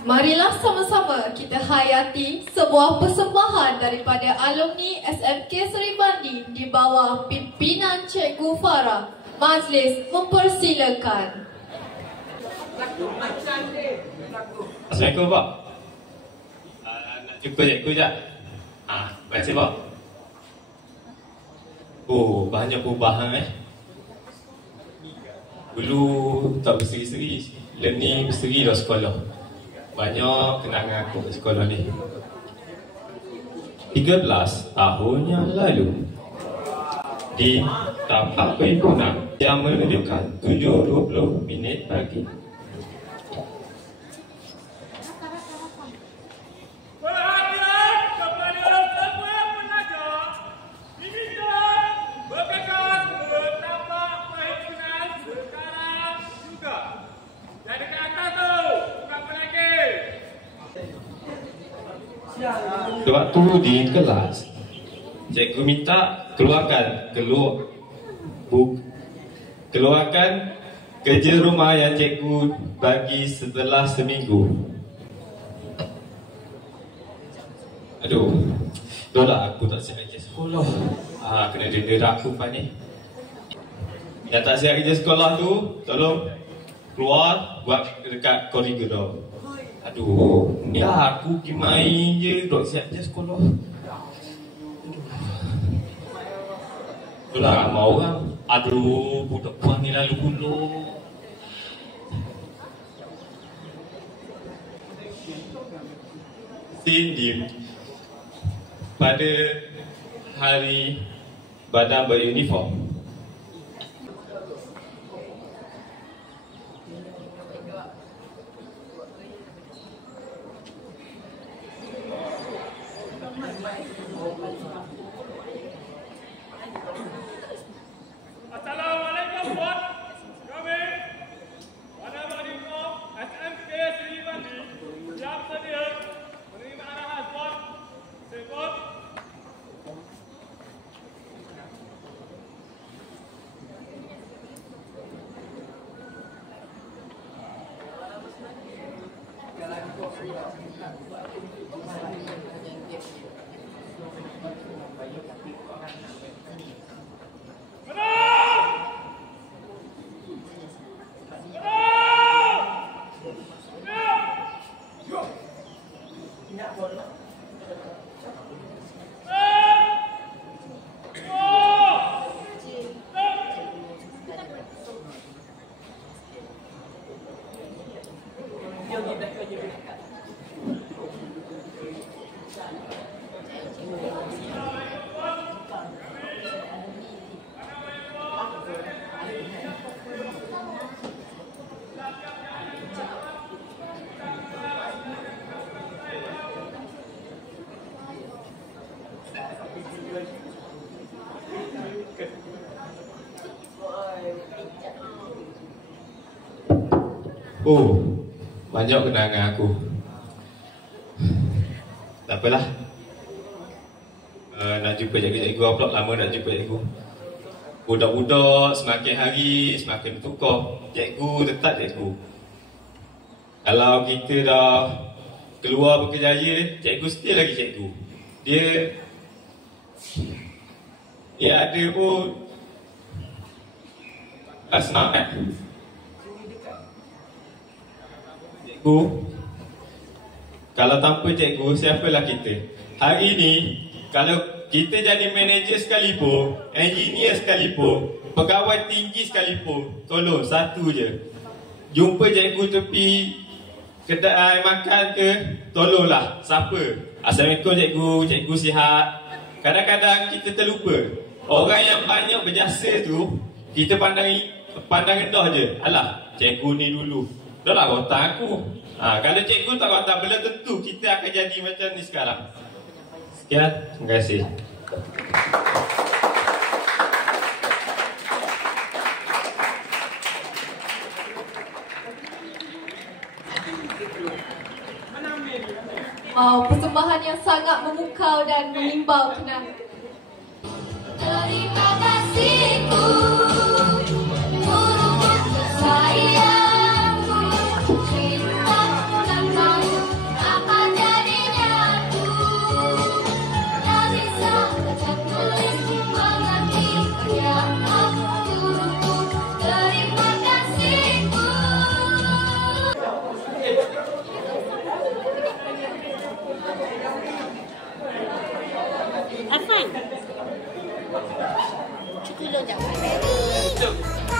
Marilah sama-sama kita hayati sebuah persembahan daripada alumni SMK Seremandi di bawah pimpinan Cikgu Farah. Majlis mempersilakan. Assalamualaikum Pak. Nak jumpa cikgu sekejap? Terima kasih Pak. Oh, banyak perubahan Dulu tak berseri-seri, learning berseri dah sekolah. Banyak kenangan aku ke sekolah ni. 13 tahun yang lalu, di tapak perhimpunan yang menunjukkan 7.20 minit pagi. Waktu di kelas, cikgu minta keluarkan kerja rumah yang cikgu bagi setelah seminggu. Aduh, itulah aku tak siap kerja sekolah. Kena denda aku lepas ni. Yang tak siap kerja sekolah tu, tolong keluar buat dekat koridor. Aduh, ni aku pergi main je, duk siap je sekolah. Itulah ramai orang. Aduh, budak puan ni lalu buluk. Cindy, pada hari badan beruniform, Assalamualaikum Puan. Kami pada beruniform SMK Seremandi siap sedia menerima arahan Puan. Sebut. Oh, banyak kenangan aku. Tak apalah. Nak jumpa cikgu-cikgu apa pula, lama nak jumpa cikgu. Budak-budak semakin hari semakin bertukar. Cikgu tetap cikgu. Kalau kita dah keluar berkerjaya, cikgu still lagi cikgu. Dia ada pun semangat. Cikgu, kalau tanpa cikgu, siapalah kita? Hari ini, kalau kita jadi manager sekalipun, engineer sekalipun, pegawai tinggi sekalipun, tolong satu je, jumpa cikgu tepi kedai makan ke, tolonglah. Siapa? Assalamualaikum cikgu, cikgu sihat. Kadang-kadang kita terlupa, orang yang banyak berjasa tu, kita pandang rendah je. Alah, cikgu ni dulu dah lah rotan aku. Kalau cikgu tak rotan, belum tentu kita akan jadi macam ni sekarang. Sekian, terima kasih. Persembahan yang sangat memukau dan mengimbau kenangan. Terima kasihku, sayangku, cintaku dan kamu. Jom.